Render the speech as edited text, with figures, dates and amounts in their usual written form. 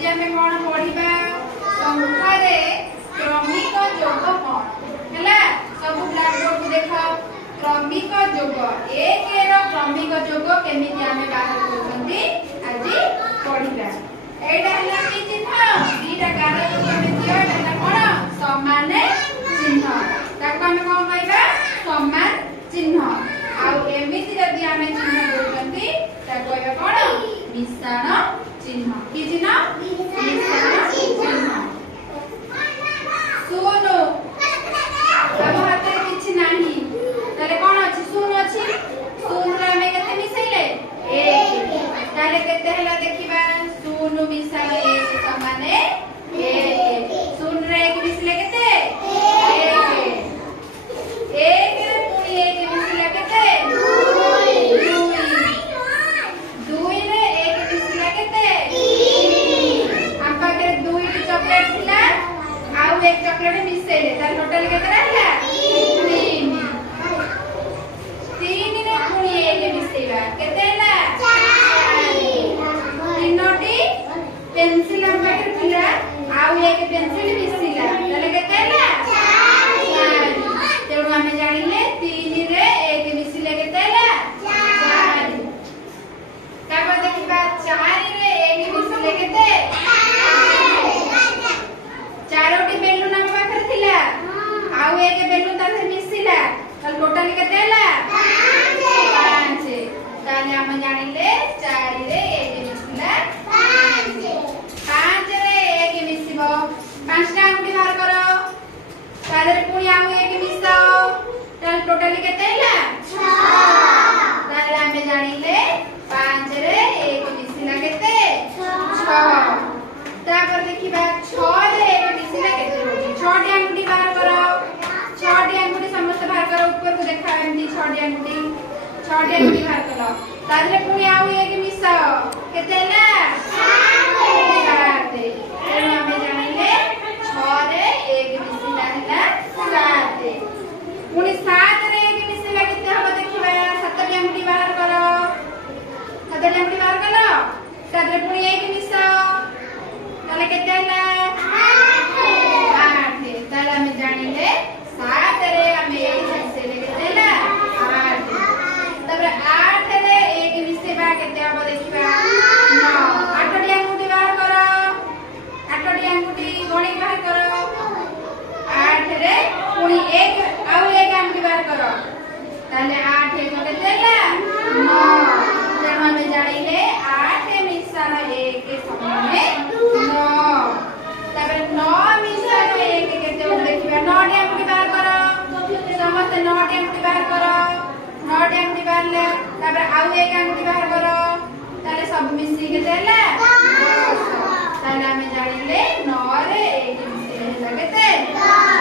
आज आम कौन पढ़ा संख्यार क्रमिक जोग कौन है सब ब्लैक बोर्ड को देख क्रमिक जोग एक क्रमिक जोग केमी आम बाहर करते आज पढ़ा एटा है कि चिन्ह दीटा गार जोग कौन समान चिन्ह ताको आम कौन कहबा समान चिन्ह आउ एमिति जदि आम चिन्ह देउछंती ताको कहबा कौन मिश्रण चिन्ह कि चिन्ह मिश्रण चिन्ह सुनो अब हाथ किछि नाही ताले कोन अछि सुन अछि सुन रे हमें केते मिसैले 1 ताले केते हला देखिबा सुन मिसाले 1 समान 1 सुन रे 1 मिसले केते 1 1 रे पुनी 1 मिसले केते 2 रे 1 मिसले केते 3 हम पाके 2 चॉकलेट थिला आउ एक चॉकलेट मिसेले तार टोटल केते रहला 3 रे पुनी 1 मिसेला केते हला 4 तीनोटी पेंसिल हम पाके थिला आउ एक पेंसिल मिसिला ताले केते हला 4 तेणु हमें जानिले 3 रे 1 मिसिले केते हला 4 तापर देखिबा 4 रे 1 मिसिले केते चारोटी बेलून हम पाखर थिला आउ एक बेलून तासे मिसिला त टोटल केते हला 5 ताने हम जानिले 4 रे 1 मिसिला 5 रे 1 मिसिबो 5 टा अंगुठी बाहर करो तारे पुनी आउ एक मिसाओ त टोटल केते हला 6 ताले हम जानिले 5 रे 1 मिसिला केते 6 तापर देखिबा 6 रे 1 मिसिला केते होची 6 टी अंगुठी बाहर करो 6 टी अंगुठी समस्त बाहर करो ऊपर को देखा एंती 6 टी अंगुठी बाहर करो ताले पुनी आउ एक मिसाओ केते हला 7 तेणु हमें जानिले 6 रे 1 मिसिला हला 7 पुनी 7 रे 1 मिसिला केते हबो देखिबा 7 टी अंगुठी बाहर करो 7 टी अंगुठी बाहर करो ताले पुनी 1 मिसाओ ताले केते हला 8 ताले हम जानिले 7 रे हम 1 मिसेले केते हला 8 तबरे 8 रे 1 मिसेबा केते हबो देखिबा 9 8 टी अंगुठी बाहर करो 8 टी अंगुठी गणी बाहर करो 8 रे पुनी 1 आउ 1 अंगुठी बाहर करो ताले 8 केते हला 9 तेणु हम जानिले 8 मिश्रण 1 समान 9 तापर 9 मिश्रण 1 केते हो देखिबा 9 टी अंगुठी बाहर करो समस्त 9 टी अंगुठी बाहर करो 9 टी अंगुठी बाहर ले तापर आउ 1 अंगुठी बाहर करो ताले सब मिसी केते हला 10 ताले हम जानिले 9 रे 1 मिसी केते 10